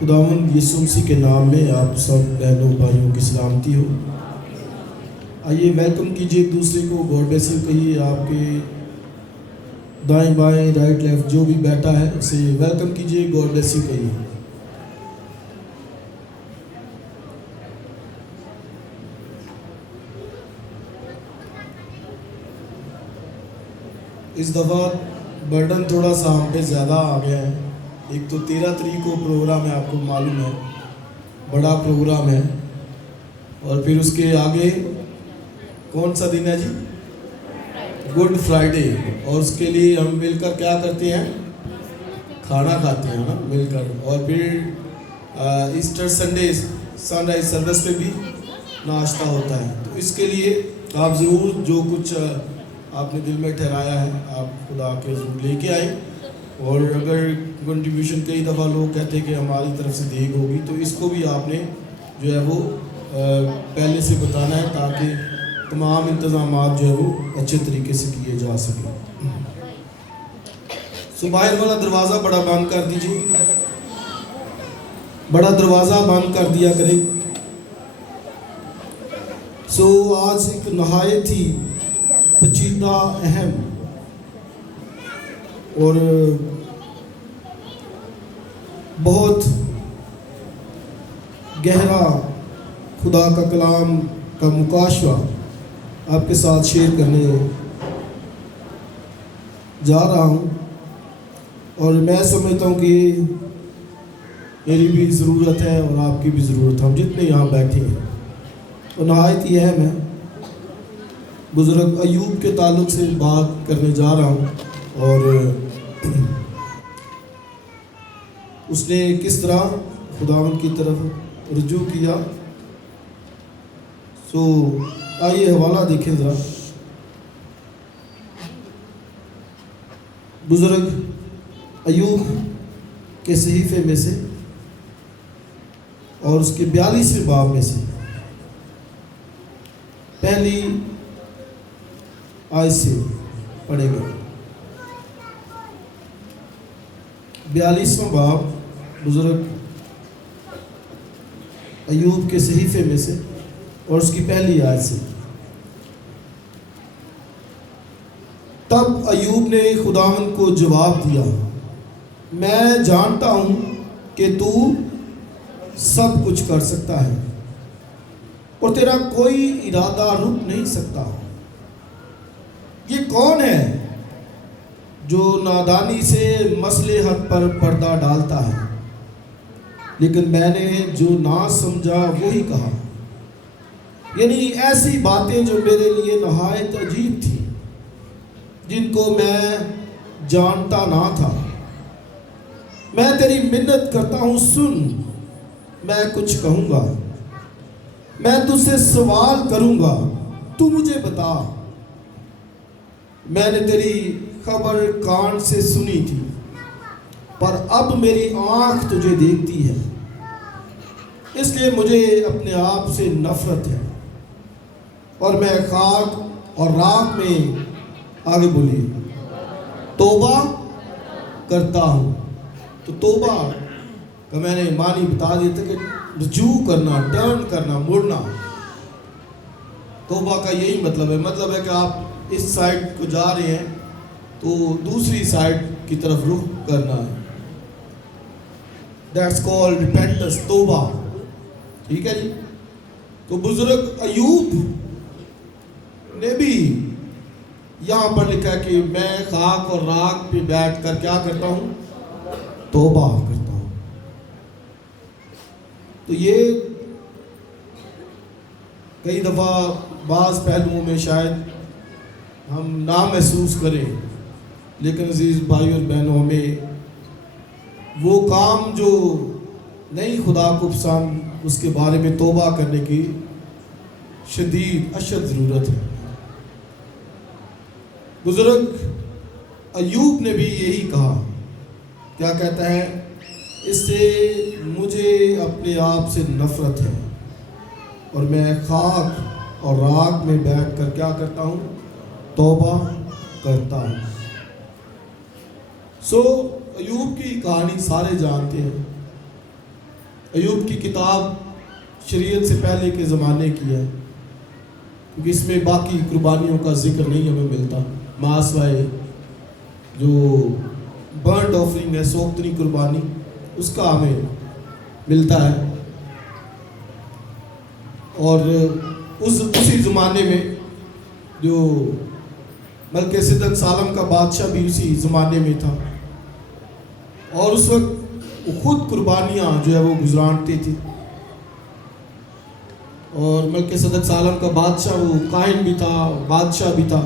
خداوند یسوع مسیح کے نام میں آپ سب بہنوں بھائیوں کی سلامتی ہو۔ آئیے ویلکم کیجیے ایک دوسرے کو، گاڈ بلیس یو کہیے۔ آپ کے دائیں بائیں رائٹ لیفٹ جو بھی بیٹھا ہے اسے ویلکم کیجیے، گاڈ بلیس یو کہیے۔ اس دفعہ برڈن تھوڑا سا ہم پہ زیادہ آ گیا ہے۔ ایک تو 13 تاریخ کو پروگرام ہے، آپ کو معلوم ہے، بڑا پروگرام ہے، اور پھر اس کے آگے کون سا دن ہے جی؟ گڈ فرائیڈے، اور اس کے لیے ہم مل کر کیا کرتے ہیں؟ کھانا کھاتے ہیں نا مل کر، اور پھر ایسٹر سنڈے سن رائز سروس پہ بھی ناشتہ ہوتا ہے۔ تو اس کے لیے آپ ضرور جو کچھ آپ نے دل میں ٹھہرایا ہے آپ خدا کے ضرور لے کے آئیں، اور اگر کنٹریبیوشن کئی دفعہ لوگ کہتے ہیں کہ ہماری طرف سے دیگ ہوگی، تو اس کو بھی آپ نے جو ہے وہ پہلے سے بتانا ہے تاکہ تمام انتظامات جو ہے وہ اچھے طریقے سے کیے جا سکیں۔ سو باہر والا دروازہ بڑا بند کر دیجیے، بڑا دروازہ بند کر دیا کریں۔ سو آج ایک نہایت ہی پیچیدہ اہم اور بہت گہرا خدا کا کلام کا مکاشفہ آپ کے ساتھ شیئر کرنے جا رہا ہوں، اور میں سمجھتا ہوں کہ میری بھی ضرورت ہے اور آپ کی بھی ضرورت ہے، ہم جتنے یہاں بیٹھے ہیں، اور نہایت ہی اہم ہے۔ بزرگ ایوب کے تعلق سے بات کرنے جا رہا ہوں، اور اس نے کس طرح خداوند کی طرف رجوع کیا۔ سو آئیے حوالہ دیکھیں ذرا۔ بزرگ ایوب کے صحیفے میں سے اور اس کے 42ویں باب میں سے پہلی آیت سے پڑھیں گے۔ 42واں باب بزرگ ایوب کے صحیفے میں سے اور اس کی پہلی آیت سے۔ تب ایوب نے خداوند کو جواب دیا، میں جانتا ہوں کہ تو سب کچھ کر سکتا ہے اور تیرا کوئی ارادہ رک نہیں سکتا۔ یہ کون ہے جو نادانی سے مصلحت پر پردہ ڈالتا ہے؟ لیکن میں نے جو نہ سمجھا وہی کہا، یعنی ایسی باتیں جو میرے لیے نہایت عجیب تھی، جن کو میں جانتا نہ تھا۔ میں تیری منت کرتا ہوں، سن، میں کچھ کہوں گا، میں تجھ سے سوال کروں گا، تو مجھے بتا۔ میں نے تیری خبر کان سے سنی تھی، پر اب میری آنکھ تجھے دیکھتی ہے، اس لیے مجھے اپنے آپ سے نفرت ہے، اور میں خاک اور راکھ میں آگے بولیے توبہ کرتا ہوں۔ تو توبہ کا میں نے معنی بتا دیا تھا کہ رجوع کرنا، ٹرن کرنا، مڑنا۔ توبہ کا یہی مطلب ہے کہ آپ اس سائڈ کو جا رہے ہیں تو دوسری سائڈ کی طرف رخ کرنا ہے۔ That's called repentance، توبہ، ٹھیک ہے جی۔ تو بزرگ ایوب نے بھی یہاں پر لکھا ہے کہ میں خاک اور راکھ پہ بیٹھ کر کیا کرتا ہوں؟ توبہ کرتا ہوں۔ تو یہ کئی دفعہ بعض پہلوؤں میں شاید ہم نہ محسوس کریں، لیکن عزیز بھائی اور بہنوں، ہمیں وہ کام جو نہیں خدا کو پسند، اس کے بارے میں توبہ کرنے کی شدید اشد ضرورت ہے۔ بزرگ ایوب نے بھی یہی کہا، کیا کہتا ہے؟ اس سے مجھے اپنے آپ سے نفرت ہے، اور میں خاک اور راکھ میں بیٹھ کر کیا کرتا ہوں؟ توبہ کرتا ہوں۔ سو ایوب کی کہانی سارے جانتے ہیں، ایوب کی کتاب شریعت سے پہلے کے زمانے کی ہے، کیونکہ اس میں باقی قربانیوں کا ذکر نہیں ہمیں ملتا، ماں سوائے جو برنٹ آفرنگ ہے، سوگتنی قربانی، اس کا ہمیں ملتا ہے۔ اور اسی زمانے میں جو ملک صدق سالم کا بادشاہ بھی اسی زمانے میں تھا، اور اس وقت وہ خود قربانیاں جو ہے وہ گزرانتے تھے، اور ملک صدق سالم کا بادشاہ وہ کاہن بھی تھا، بادشاہ بھی تھا،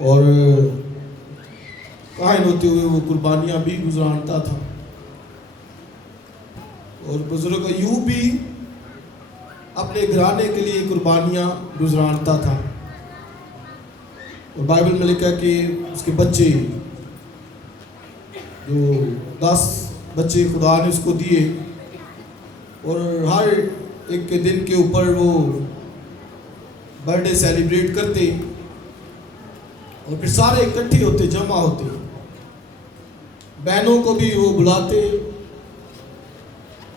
اور کاہن ہوتے ہوئے وہ قربانیاں بھی گزرانتا تھا۔ اور بزرگ ایوب بھی اپنے گھرانے کے لیے قربانیاں گزرانتا تھا، اور بائبل میں لکھا کہ اس کے بچے جو 10 بچے خدا نے اس کو دیے، اور ہر ایک کے دن کے اوپر وہ برتھ ڈے سیلیبریٹ کرتے، اور پھر سارے اکٹھے ہوتے، جمع ہوتے، بہنوں کو بھی وہ بلاتے،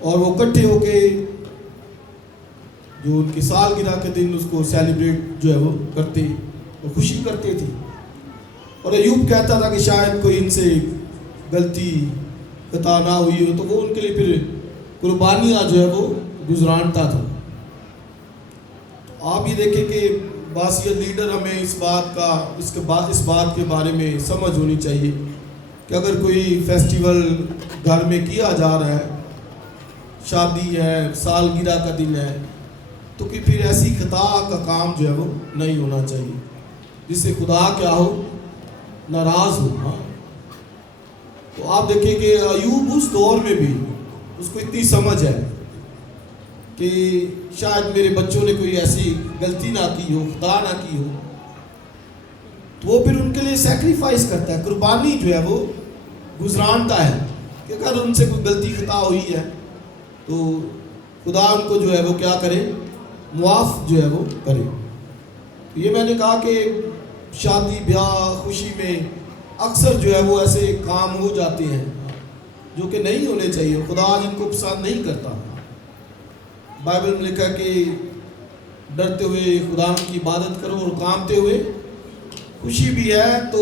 اور وہ اکٹھے ہو کے جو ان کی سالگرہ کے دن اس کو سیلیبریٹ جو ہے وہ کرتے اور خوشی کرتے تھے۔ اور ایوب کہتا تھا کہ شاید کوئی ان سے غلطی خطا نہ ہوئی ہو، تو وہ ان کے لیے پھر قربانیاں جو ہے وہ گزرانتا تھا۔ آپ یہ دیکھیں کہ باسیت لیڈر ہمیں اس بات کے بارے میں سمجھ ہونی چاہیے کہ اگر کوئی فیسٹیول گھر میں کیا جا رہا ہے، شادی ہے، سالگرہ کا دن ہے، تو کہ پھر ایسی خطا کا کام جو ہے وہ نہیں ہونا چاہیے جس سے خدا کیا ہو، ناراض ہو۔ ہاں، تو آپ دیکھیں کہ ایوب اس دور میں بھی اس کو اتنی سمجھ ہے کہ شاید میرے بچوں نے کوئی ایسی غلطی نہ کی ہو، خطا نہ کی ہو، تو وہ پھر ان کے لیے سیکریفائس کرتا ہے، قربانی جو ہے وہ گزرانتا ہے کہ اگر ان سے کوئی غلطی خطا ہوئی ہے تو خدا ان کو جو ہے وہ کیا کرے، معاف جو ہے وہ کرے۔ تو یہ میں نے کہا کہ شادی بیاہ خوشی میں اکثر جو ہے وہ ایسے کام ہو جاتے ہیں جو کہ نہیں ہونے چاہیے، خدا جن کو پسند نہیں کرتا۔ بائبل میں لکھا کہ ڈرتے ہوئے خدا کی عبادت کرو اور کامتے ہوئے، خوشی بھی ہے تو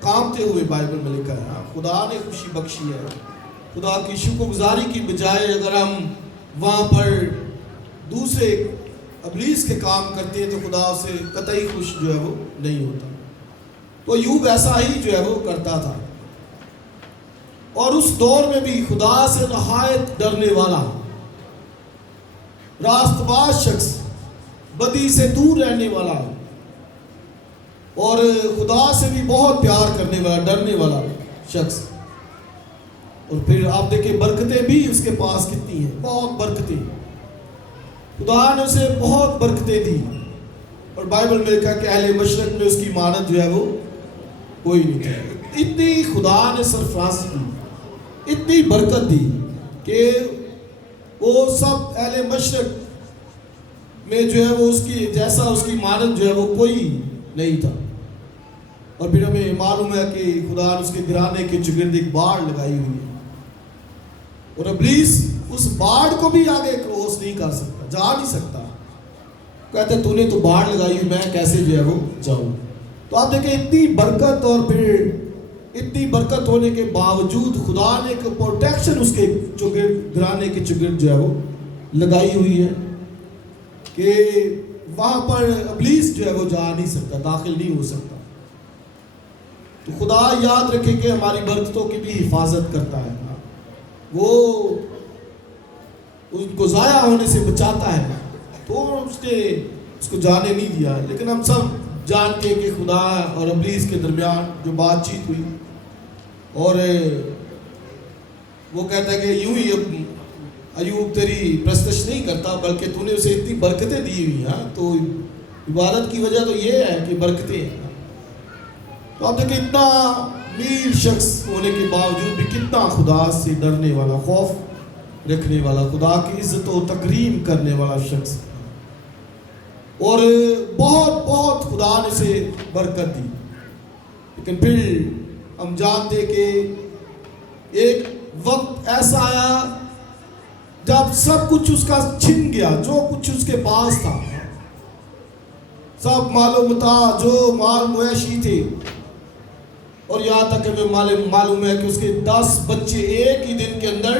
کامتے ہوئے، بائبل میں لکھا ہے خدا نے خوشی بخشی ہے۔ خدا کی شکر گزاری کی بجائے اگر ہم وہاں پر دوسرے ابلیس کے کام کرتے ہیں تو خدا اسے قطعی خوش جو ہے وہ نہیں ہوتا۔ تو ایوب ایسا ہی جو ہے وہ کرتا تھا، اور اس دور میں بھی خدا سے نہایت ڈرنے والا، راست باز شخص، بدی سے دور رہنے والا، اور خدا سے بھی بہت پیار کرنے والا، ڈرنے والا شخص۔ اور پھر آپ دیکھیں برکتیں بھی اس کے پاس کتنی ہیں، بہت برکتیں، خدا نے اسے بہت برکتیں دی، اور بائبل میں لکھا کہ اہل مشرق میں اس کی مانند جو ہے وہ کوئی نہیں تھا۔ اتنی خدا نے سرفرازی دی، اتنی برکت دی کہ وہ سب اہل مشرق میں جو ہے وہ اس کی جیسا، اس کی مانند جو ہے وہ کوئی نہیں تھا۔ اور پھر ہمیں معلوم ہے کہ خدا نے اس کے گھرانے کے چگرد ایک باڑ لگائی ہوئی ہے، اور ابلیس اس باڑ کو بھی آگے کروس نہیں کر سکتا، جا نہیں سکتا، کہتے تو نے تو باڑ لگائی ہوئی، میں کیسے جو ہے وہ جاؤں۔ تو آپ دیکھیں اتنی برکت، اور پھر اتنی برکت ہونے کے باوجود خدا نے ایک پروٹیکشن اس کے گھرانے کے چگرد جو ہے وہ لگائی ہوئی ہے کہ وہاں پر ابلیس جو ہے وہ جا نہیں سکتا، داخل نہیں ہو سکتا۔ تو خدا یاد رکھے کہ ہماری برکتوں کی بھی حفاظت کرتا ہے، وہ ان کو ضائع ہونے سے بچاتا ہے، تو اس نے اس کو جانے نہیں دیا۔ لیکن ہم سب جانتے ہیں کہ خدا اور ابلیس کے درمیان جو بات چیت ہوئی، اور وہ کہتا ہے کہ یوں ہی ایوب تیری پرستش نہیں کرتا، بلکہ تو نے اسے اتنی برکتیں دی ہوئی ہیں، تو عبادت کی وجہ تو یہ ہے کہ برکتیں ہیں۔ تو آپ دیکھیں اتنا امیر شخص ہونے کے باوجود بھی کتنا خدا سے ڈرنے والا، خوف رکھنے والا، خدا کی عزت و تکریم کرنے والا شخص، اور بہت بہت خدا نے اسے برکت دی۔ لیکن پھر ہم جانتے کہ ایک وقت ایسا آیا جب سب کچھ اس کا چھن گیا، جو کچھ اس کے پاس تھا، سب معلوم تھا، جو مال مویشی تھے، اور یہاں تک کہ معلوم ہے کہ اس کے 10 بچے ایک ہی دن کے اندر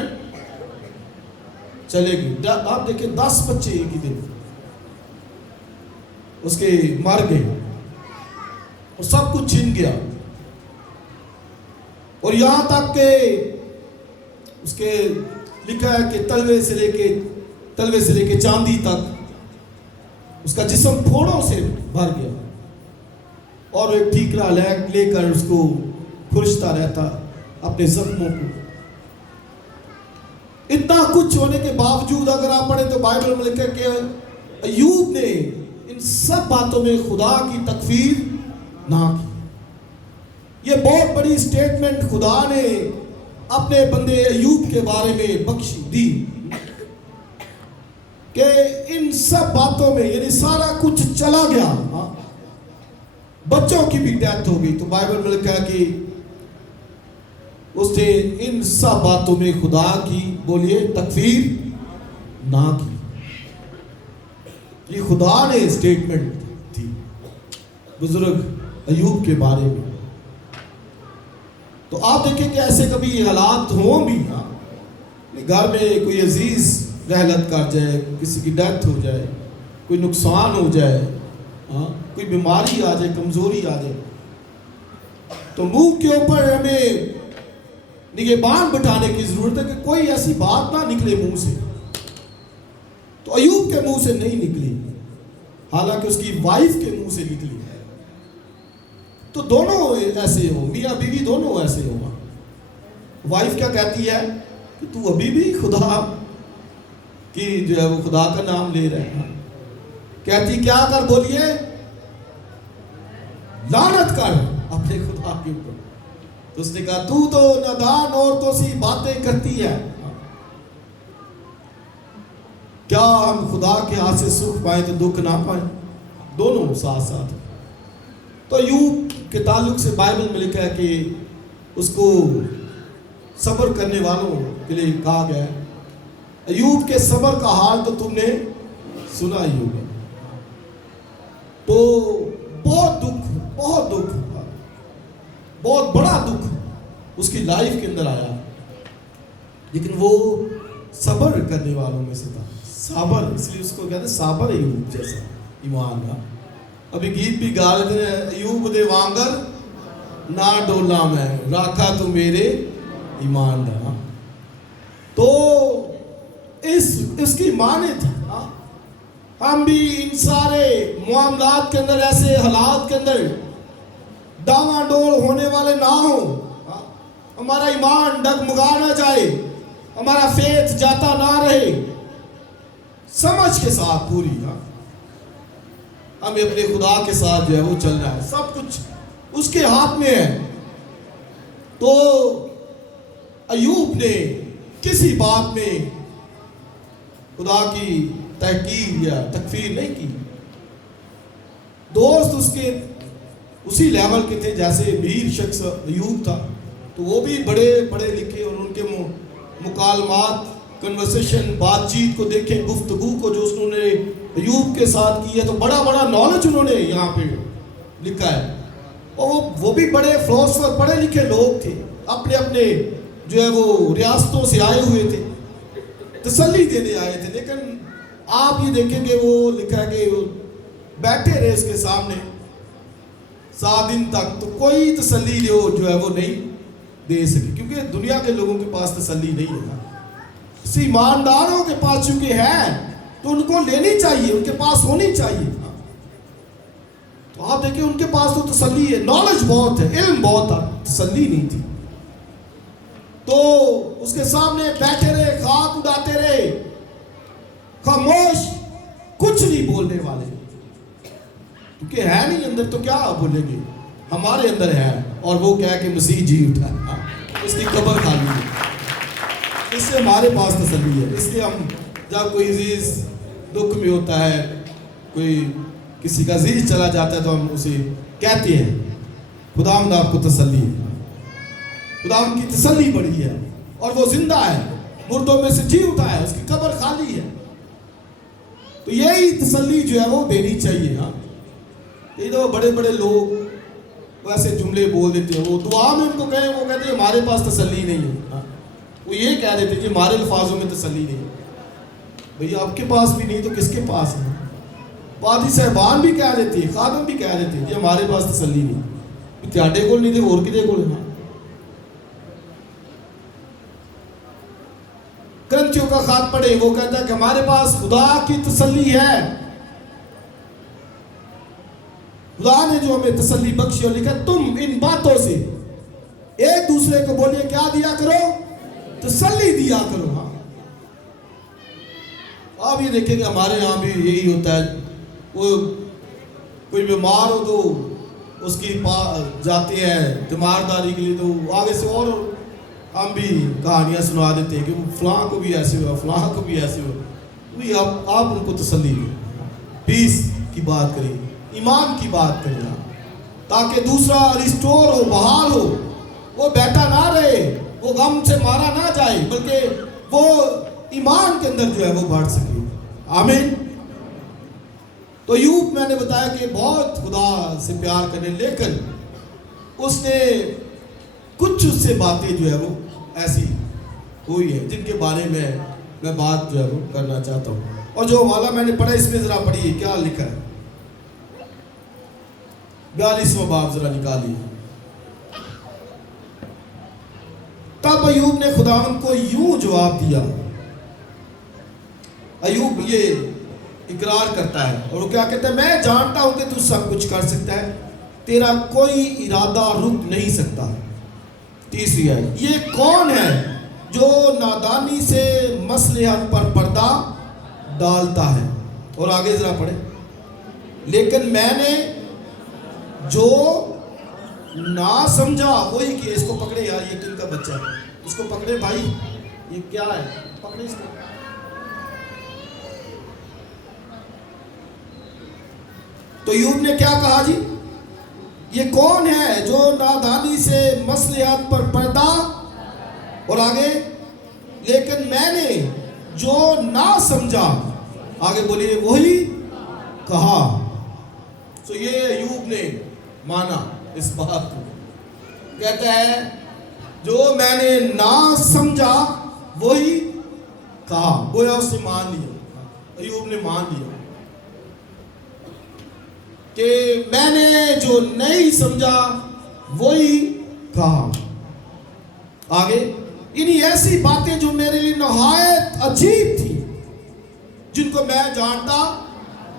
چلے گئے. آپ دیکھیں 10 بچے ایک ہی دن اس کے مر گئے اور سب کچھ چھن گیا. اور یہاں تک کہ اس کے لکھا ہے کہ تلوے سے لے کے چاندی تک اس کا جسم پھوڑوں سے بھر گیا، اور ایک ٹھیکرا لے کر اس کو کھرچتا رہتا اپنے زخموں کو. اتنا کچھ ہونے کے باوجود اگر آپ پڑھیں تو بائبل میں لکھا کہ ایوب نے ان سب باتوں میں خدا کی تکفیر نہ کی. یہ بہت بڑی سٹیٹمنٹ خدا نے اپنے بندے ایوب کے بارے میں بخش دی کہ ان سب باتوں میں، یعنی سارا کچھ چلا گیا، بچوں کی بھی ڈیتھ ہو گئی، تو بائبل میں لکھا ہے کہ اس نے ان سب باتوں میں خدا کی، بولیے، تکفیر نہ کی. یہ خدا نے سٹیٹمنٹ تھی بزرگ ایوب کے بارے میں. تو آپ دیکھیں کہ ایسے کبھی حالات ہوں بھی، گھر میں کوئی عزیز رحلت کر جائے، کسی کی ڈیتھ ہو جائے، کوئی نقصان ہو جائے، کوئی بیماری آ جائے، کمزوری آ جائے، تو منہ کے اوپر ہمیں نگہبان بٹھانے کی ضرورت ہے کہ کوئی ایسی بات نہ نکلے منہ سے. تو ایوب کے منہ سے نہیں نکلی، حالانکہ اس کی وائف کے منہ سے نکلی. تو دونوں ایسے ہو، میاں بیوی دونوں ایسے ہو. وائف کیا کہتی ہے کہ تو ابھی بھی خدا کی جو ہے وہ خدا کا نام لے رہے ہیں. کہتی کیا کر، بولیے، لعنت کر اپنے خدا کے اوپر. تو اس نے کہا تو نادان عورتوں سی باتیں کرتی ہے، کیا ہم خدا کے ہاتھ سے سکھ پائیں تو دکھ نہ پائیں؟ دونوں ساتھ ساتھ. تو ایوب کے تعلق سے بائبل میں لکھا ہے کہ اس کو صبر کرنے والوں کے لیے کہا گیا ہے. ایوب کے صبر کا حال تو تم نے سنا ہی ہوگا. تو بہت بڑا دکھ اس کی لائف کے اندر آیا، لیکن وہ صبر کرنے والوں میں سے تھا. صابر، اس لیے اس کو کہتے ہیں صابر ایوب جیسا ایمان کا. ابھی گیت بھی گا رہے تھے، ایوب دے وانگر نہ ڈولا میں راکھا تو میرے ایمان دا. تو اس کی معنی تھا ہم بھی ان سارے معاملات کے اندر، ایسے حالات کے اندر ڈاواں ڈول ہونے والے نہ ہوں. ہمارا ایمان ڈگمگا نہ جائے، ہمارا فیتھ جاتا نہ رہے. سمجھ کے ساتھ پوری ہمیں اپنے خدا کے ساتھ جو ہے وہ چلنا ہے. سب کچھ اس کے ہاتھ میں ہے. تو ایوب نے کسی بات میں خدا کی تحقیر یا تکفیر نہیں کی. دوست اس کے اسی لیول کے تھے جیسے امیر شخص ایوب تھا. تو وہ بھی بڑے پڑھے لکھے، اور ان کے مکالمات، کنورسیشن، بات چیت کو دیکھیں، گفتگو کو جو انہوں نے ایوب کے ساتھ کی ہے، تو بڑا نالج انہوں نے یہاں پہ لکھا ہے. اور وہ بھی بڑے فلاسفر، پڑھے لکھے لوگ تھے، اپنے جو ہے وہ ریاستوں سے آئے ہوئے تھے، تسلی دینے آئے تھے. لیکن آپ یہ دیکھیں کہ وہ لکھا ہے کہ وہ بیٹھے رہے اس کے سامنے 7 دن تک، تو کوئی تسلی جو ہے وہ نہیں دے سکے، کیونکہ دنیا کے لوگوں کے پاس تسلی نہیں ہے. ایمانداروں کے پاس چونکہ ہے تو ان کو لینی چاہیے، ان کے پاس ہونی چاہیے. تو آپ دیکھیں ان کے پاس تو تسلی ہے، نالج بہت ہے، علم بہت ہے، تسلی نہیں تھی. تو اس کے سامنے بیٹھے رہے، خاک اڑاتے رہے، خاموش، کچھ نہیں بولنے والے، کیونکہ ہے نہیں اندر تو کیا بولیں گے. ہمارے اندر ہے، اور وہ کہہ کہ مسیح جی اٹھا ہے، اس کی قبر خالی ہے. اس سے ہمارے پاس تسلی ہے. اس لیے ہم جب کوئی عزیز دکھ میں ہوتا ہے، کوئی کسی کا عزیز چلا جاتا ہے، تو ہم اسے کہتے ہیں خداوند آپ کو تسلی ہے. خداوند کی تسلی بڑی ہے، اور وہ زندہ ہے. مردوں میں سے جی اٹھا ہے, اس کی قبر خالی ہے. تو یہی تسلی جو ہے وہ دینی چاہیے. ہاں یہ تو بڑے بڑے لوگ ویسے جملے بول دیتے ہیں, وہ دعا میں ان کو کہیں, وہ کہتے ہیں ہمارے پاس تسلی نہیں ہے. ہاں وہ یہ کہہ دیتے ہیں کہ ہمارے الفاظوں میں تسلی نہیں ہے. بھئی آپ کے پاس بھی نہیں تو کس کے پاس ہے؟ پادری صاحبان بھی کہہ دیتے ہیں, خادم بھی کہہ دیتے ہیں کہ ہمارے پاس تسلی نہیں, تیاڈے کول نہیں تھے اور کدے کول ہے. کرنتھیوں کا خط پڑھے, وہ کہتا ہے کہ ہمارے پاس خدا کی تسلی ہے. خدا نے جو ہمیں تسلی بخشی اور لکھا تم ان باتوں سے ایک دوسرے کو بولیے کیا دیا کرو, تسلی دیا کرو. ہاں آپ یہ دیکھیں کہ ہمارے یہاں بھی یہی ہوتا ہے, وہ کوئی بیمار ہو تو اس کی جاتے ہیں تیمارداری کے لیے, تو آگے سے اور ہم بھی کہانیاں سنا دیتے ہیں کہ فلاں کو بھی ایسے ہوا, فلاں کو بھی ایسے ہوا. آپ ان کو تسلی دیں, پیس کی بات کریں, ایمان کی بات کریں, تاکہ دوسرا ریسٹور ہو, بحال ہو, وہ بیٹھا نہ رہے, وہ غم سے مارا نہ جائے, بلکہ وہ ایمان کے اندر جو ہے وہ بڑھ سکے. آمین. تو ایوب میں نے بتایا کہ بہت خدا سے پیار کرنے, لیکن اس نے کچھ اس سے باتیں جو ہے وہ ایسی ہوئی ہے جن کے بارے میں بات جو ہے وہ کرنا چاہتا ہوں. اور جو حوالہ میں نے پڑھا اس میں ذرا پڑھیے کیا لکھا ہے, 42واں باب ذرا نکالیے. تب ایوب نے خداوند کو یوں جواب دیا. ایوب یہ اقرار کرتا ہے اور وہ کیا کہتا ہے, میں جانتا ہوں کہ تو سب کچھ کر سکتا ہے, تیرا کوئی ارادہ رک نہیں سکتا. تیسری ہے, یہ کون ہے جو نادانی سے مصلحت پر پردہ ڈالتا ہے. اور آگے ذرا پڑھیں, لیکن میں نے جو نہ سمجھا وہی کہ اس کو پکڑے یار, یہ کن کا بچہ ہے, اس کو پکڑے بھائی, یہ کیا ہے, پکڑے اس کو. تو ایوب نے کیا کہا جی, یہ کون ہے جو نادانی سے مصلحت پر پردہ, اور آگے لیکن میں نے جو نہ سمجھا, آگے بولیے وہی کہا. تو یہ ایوب نے مانا اس بات کو, کہتا ہے جو میں نے نہ سمجھا وہی کہا. گویا اس نے مان لیا, ایوب نے مان لیا کہ میں نے جو نہیں سمجھا وہی کہا. آگے انہی ایسی باتیں جو میرے لیے نہایت عجیب تھی, جن کو میں جانتا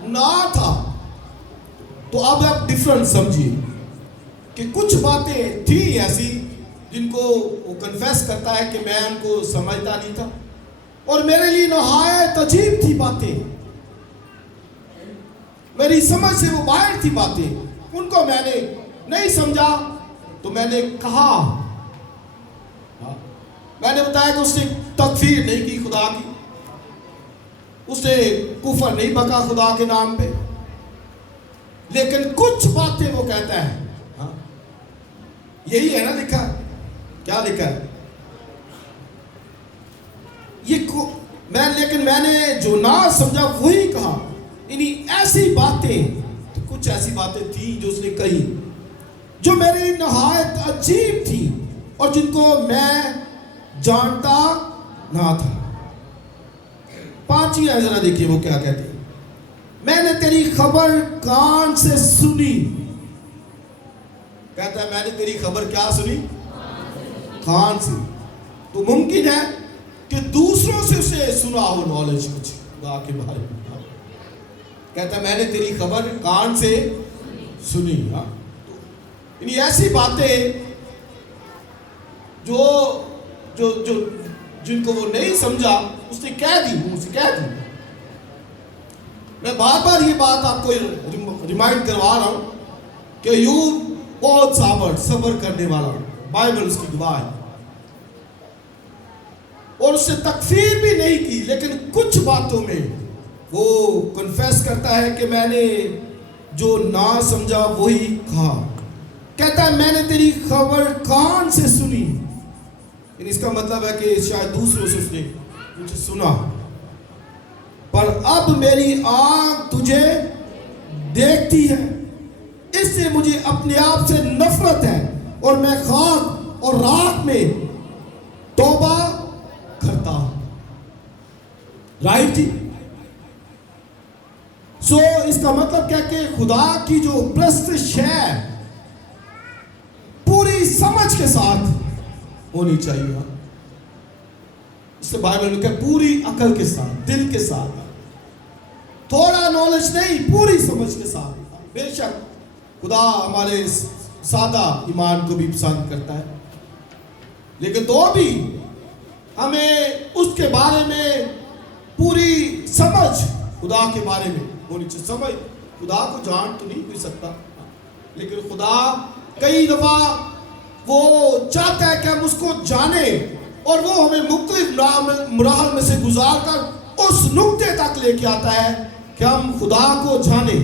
نہ تھا. تو اب آپ ڈیفرنٹ سمجھیے کہ کچھ باتیں تھیں ایسی جن کو وہ کنفیس کرتا ہے کہ میں ان کو سمجھتا نہیں تھا, اور میرے لیے نہایت عجیب تھی باتیں, میری سمجھ سے وہ باہر تھی باتیں, ان کو میں نے نہیں سمجھا تو میں نے کہا. میں نے بتایا کہ اس نے تکفیر نہیں کی خدا کی, اس نے کفر نہیں بکا خدا کے نام پہ, لیکن کچھ باتیں وہ کہتا ہے. یہی ہے نا لکھا, کیا لکھا ہے, لیکن میں نے جو نہ سمجھا وہی کہا. یعنی ایسی باتیں, کچھ ایسی باتیں تھیں جو اس نے کہی جو میری نہایت عجیب تھی اور جن کو میں جانتا نہ تھا. پانچویں آیت ذرا دیکھیے وہ کیا کہتے ہیں, میں نے تیری خبر کان سے سنی. کہتا ہے میں نے تیری خبر کیا سنی, کان سے. تو ممکن ہے کہ دوسروں سے اسے سنا ہو نالج کچھ خدا کے بارے میں. کہتا ہے میں نے تیری خبر کان سے سنی. یعنی ایسی باتیں جن کو وہ نہیں سمجھا اس نے کہہ دی, منہ سے کہہ دی. میں بار بار یہ بات آپ کو ریمائنڈ کروا رہا ہوں کہ ایوب بہت صبر کرنے والا, بائبل اس کی گواہ ہے, اور اس نے تکفیر بھی نہیں کی, لیکن کچھ باتوں میں وہ کنفیس کرتا ہے کہ میں نے جو نہ سمجھا وہی کہا. کہتا ہے میں نے تیری خبر کان سے سنی اس کا مطلب ہے کہ شاید دوسروں سے اس نے مجھے سنا، پر اب میری آنکھ تجھے دیکھتی ہے، اس سے مجھے اپنے آپ سے نفرت ہے اور میں خاک اور راکھ میں توبہ کرتا ہوں۔ رائٹ جی؟ سو اس کا مطلب کیا کہ خدا کی جو پرستش ہے پوری سمجھ کے ساتھ ہونی چاہیے۔ اس سے بائبل میں کہ پوری عقل کے ساتھ، دل کے ساتھ، تھوڑا نالج نہیں، پوری سمجھ کے ساتھ۔ بے شک خدا ہمارے سادہ ایمان کو بھی پسند کرتا ہے، لیکن تو بھی ہمیں اس کے بارے میں پوری سمجھ خدا کے بارے میں ہونی چاہیے۔ سمجھ، خدا کو جان تو نہیں کوئی سکتا، لیکن خدا کئی دفعہ وہ چاہتا ہے کہ ہم اس کو جانیں، اور وہ ہمیں مختلف مراحل میں سے گزار کر اس نقطے تک لے کے آتا ہے کہ ہم خدا کو جانیں،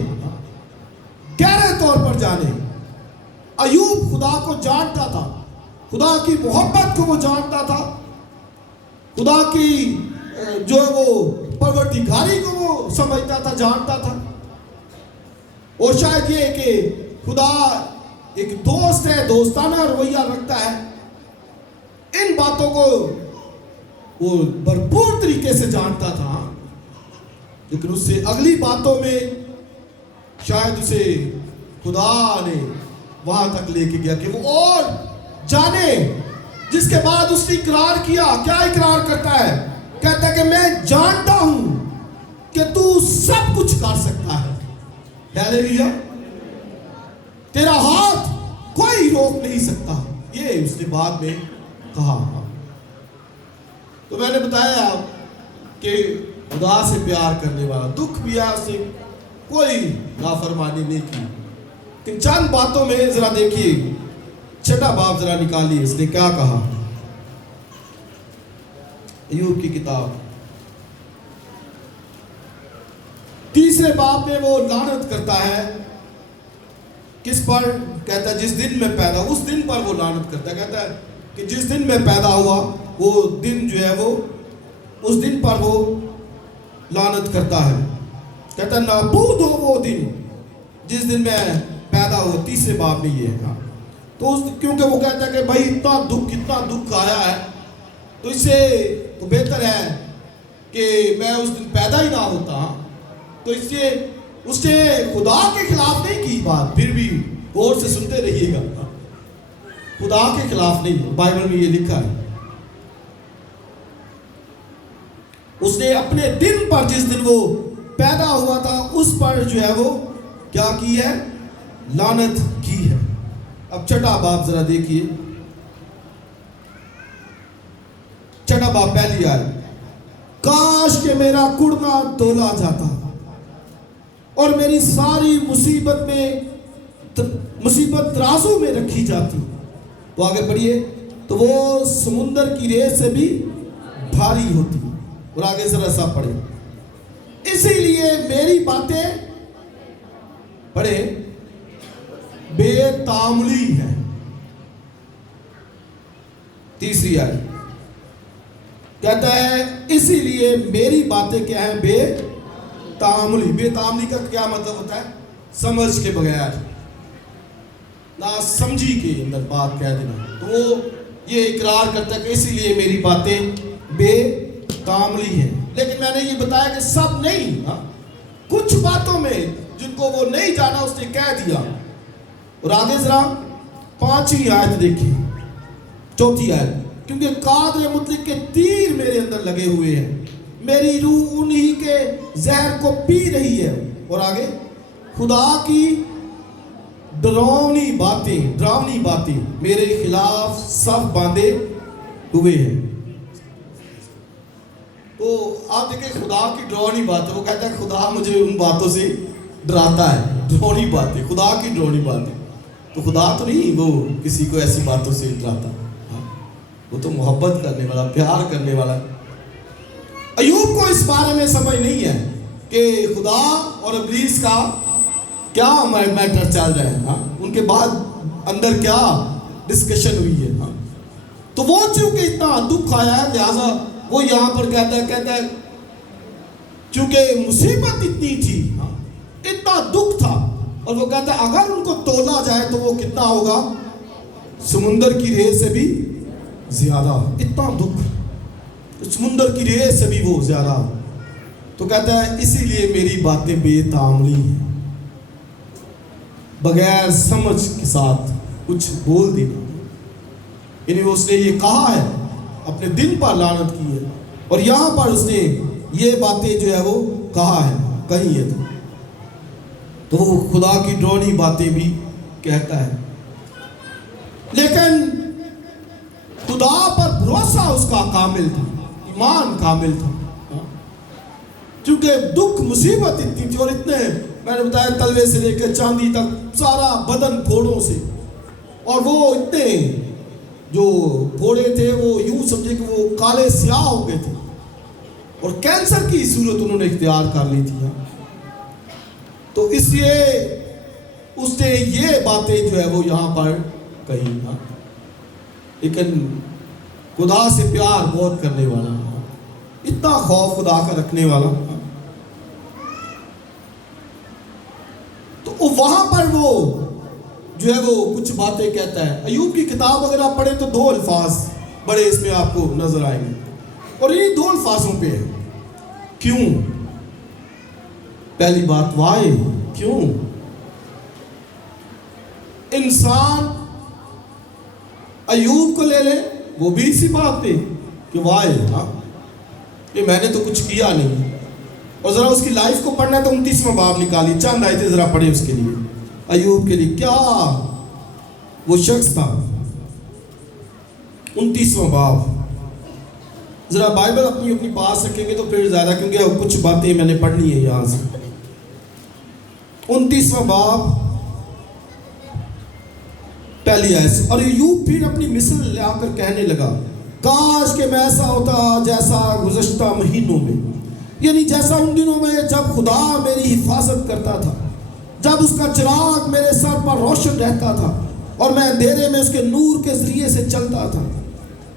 گہرے طور پر جانیں۔ ایوب خدا کو جانتا تھا، خدا کی محبت کو وہ جانتا تھا، خدا کی جو وہ پروردگاری کو وہ سمجھتا تھا، جانتا تھا۔ اور شاید یہ کہ خدا ایک دوست ہے، دوستانہ رویہ رکھتا ہے، ان باتوں کو وہ بھرپور طریقے سے جانتا تھا، لیکن اس سے اگلی باتوں میں شاید اسے خدا نے وہاں تک لے کے گیا کہ وہ اور جانے، جس کے بعد اس نے اقرار کیا۔ کیا اقرار کرتا ہے؟ کہتا ہے کہ میں جانتا ہوں کہ تو سب کچھ کر سکتا ہے، ہیلیلویا، تیرا ہاتھ کوئی روک نہیں سکتا، یہ اس نے بعد میں کہا۔ تو میں نے بتایا کہ خدا سے پیار کرنے والا، دکھ بھی ہے، اس نے کوئی نافرمانی نہیں کی، لیکن چند باتوں میں ذرا دیکھیے، 6 باب ذرا نکالیے، اس نے کیا کہا۔ ایوب کی کتاب 3 باب میں وہ لعنت کرتا ہے، کس پر؟ کہتا ہے جس دن میں پیدا، اس دن پر وہ لعنت کرتا ہے، کہتا ہے کہ جس دن میں پیدا ہوا وہ دن جو ہے وہ اس دن پر وہ لعنت کرتا ہے، کہتا ہے نابود ہو وہ دن جس دن میں پیدا ہوا۔ 3 باب میں یہ ہے، تو کیونکہ وہ کہتا ہے کہ بھائی اتنا دکھ آیا ہے، تو اس سے تو بہتر ہے کہ میں اس دن پیدا ہی نہ ہوتا۔ تو اس سے اس نے خدا کے خلاف نہیں کی بات، پھر بھی غور سے سنتے رہیے گا، خدا کے خلاف نہیں، بائبل میں یہ لکھا ہے۔ اس نے اپنے دن پر، جس دن وہ پیدا ہوا تھا، اس پر جو ہے وہ کیا کی ہے؟ لعنت کی ہے۔ اب 6 باب ذرا دیکھیے، 6 باب پہلی آیت، کاش کہ میرا کڑنا تولا جاتا اور میری ساری مصیبت ترازو میں رکھی جاتی۔ تو آگے پڑھیے، تو وہ سمندر کی ریت سے بھی بھاری ہوتی۔ اور آگے ذرا سا پڑھیں، اسی لیے میری باتیں پڑھیں بے تعاملی ہے۔ 3 آیت کہتا ہے اسی لیے میری باتیں کیا ہیں؟ بے تعاملی۔ بے تعاملی کا کیا مطلب ہوتا ہے؟ سمجھ کے بغیر، نہ سمجھی کے اندر بات کہہ دینا۔ تو وہ یہ اقرار کرتا ہے کہ اسی لیے میری باتیں بے تعاملی ہیں۔ لیکن میں نے یہ بتایا کہ سب نہیں، کچھ باتوں میں جن کو وہ نہیں جانا اس نے کہہ دیا۔ اور آگے ذرا 5ویں آیت دیکھیں، 4 آیت، کیونکہ قادر مطلق کے تیر میرے اندر لگے ہوئے ہیں، میری روح انہی کے زہر کو پی رہی ہے۔ اور آگے، خدا کی ڈراؤنی باتیں میرے خلاف صف باندھے ہوئے ہیں۔ تو آپ دیکھیں خدا کی ڈراؤنی باتیں، وہ کہتا ہے خدا مجھے ان باتوں سے ڈراتا ہے، ڈراؤنی باتیں، خدا کی ڈراؤنی باتیں۔ تو خدا تو نہیں وہ کسی کو ایسی باتوں سے ڈراتا، وہ تو محبت کرنے والا، پیار کرنے والا۔ ایوب کو اس بارے میں سمجھ نہیں ہے کہ خدا اور ابلیس کا کیا میٹر چل رہا ہے، ان کے بعد اندر کیا ڈسکشن ہوئی ہے۔ تو وہ چونکہ اتنا دکھ آیا ہے لہٰذا وہ یہاں پر کہتا ہے چونکہ مصیبت اتنی تھی، اتنا دکھ تھا، اور وہ کہتا ہے اگر ان کو تولا جائے تو وہ کتنا ہوگا؟ سمندر کی ریح سے بھی زیادہ، اتنا دکھ، سمندر کی ریح سے بھی وہ زیادہ۔ تو کہتا ہے اسی لیے میری باتیں بے تعاملی ہیں، بغیر سمجھ کے ساتھ کچھ بول دینا، یعنی اس نے یہ کہا ہے، اپنے دن پر لعنت کی ہے، اور یہاں پر اس نے یہ باتیں جو ہے وہ کہا ہے، کہی ہے، تو وہ خدا کی ڈراؤنی باتیں بھی کہتا ہے، لیکن خدا پر بھروسہ اس کا کامل تھا، ایمان کامل تھا، کیونکہ دکھ مصیبت اتنی تھی، اور اتنے میں نے بتایا تلوے سے لے کے چاندی تک سارا بدن پھوڑوں سے، اور وہ اتنے جو پھوڑے تھے وہ یوں سمجھے کہ وہ کالے سیاہ ہو گئے تھے، اور کینسر کی صورت انہوں نے اختیار کر لی تھی۔ تو اس لیے اس نے یہ باتیں جو ہے وہ یہاں پر کہی، لیکن خدا سے پیار بہت کرنے والا، اتنا خوف خدا کا رکھنے والا، تو وہاں پر وہ جو ہے وہ کچھ باتیں کہتا ہے۔ ایوب کی کتاب اگر آپ پڑھیں تو 2 الفاظ بڑے اس میں آپ کو نظر آئیں گے، اور یہ 2 الفاظوں پہ ہے، کیوں؟ پہلی بات وائے، کیوں؟ انسان ایوب کو لے لے، وہ بھی اسی بات پہ کہ وائے، کہ میں نے تو کچھ کیا نہیں، اور ذرا اس کی لائف کو پڑھنا ہے تو 29واں باب نکالی، چند آیتیں ذرا پڑھیں اس کے لیے، ایوب کے لیے کیا وہ شخص تھا۔ 29واں باب، ذرا بائبل اپنی پاس رکھیں گے تو پھر زیادہ، کیونکہ کچھ باتیں میں نے پڑھنی ہے یہاں سے۔ 29واں باب پہلی آیت سے، اور ایوب پھر اپنی مثل لے آ کر کہنے لگا، کاش کہ میں ایسا ہوتا جیسا گزشتہ مہینوں میں، یعنی جیسا ان دنوں میں جب خدا میری حفاظت کرتا تھا، جب اس کا چراغ میرے سر پر روشن رہتا تھا اور میں اندھیرے میں اس کے نور کے ذریعے سے چلتا تھا،